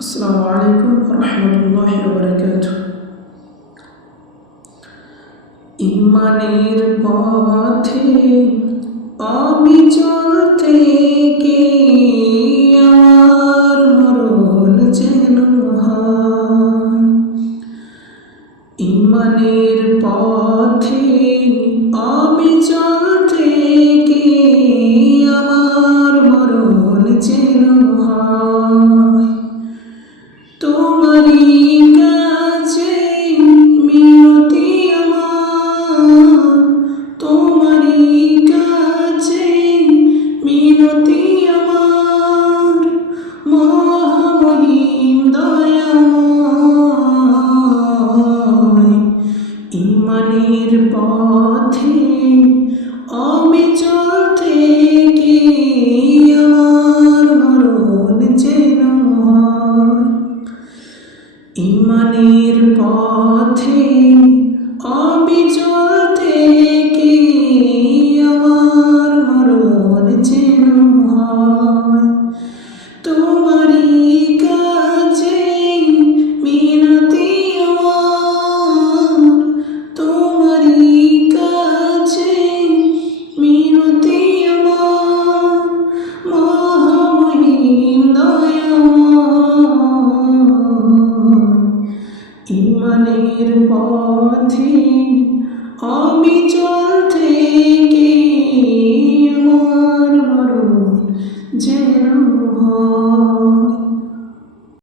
আসসালামু আলাইকুম রহমতুল্লাহি ওয়া বারাকাতুহু। ঈমানের পথে অবিচল থেকে আমার মরণ যেন হয়। ঈমানের পথে অবিচল থেকে আমার মরণ যেন হয়। তোমারই কাছে মিনতি আমার, তোমারই কাছে মিনতি আমার, মহামহিম দয়াময়। ঈমানের পথে অবিচল থেকে আমার মরণ যেন হয়। ঈমানের পথে অবিচল থেকে আমার মরণ যেন হয়। তোমারই কাছে মিনতি আমার, তোমারই কাছে মিনতি আমার, মহামহিম দয়াময়। ঈমানের পথে অবিচল থেকে আমার মরণ যেন হয়।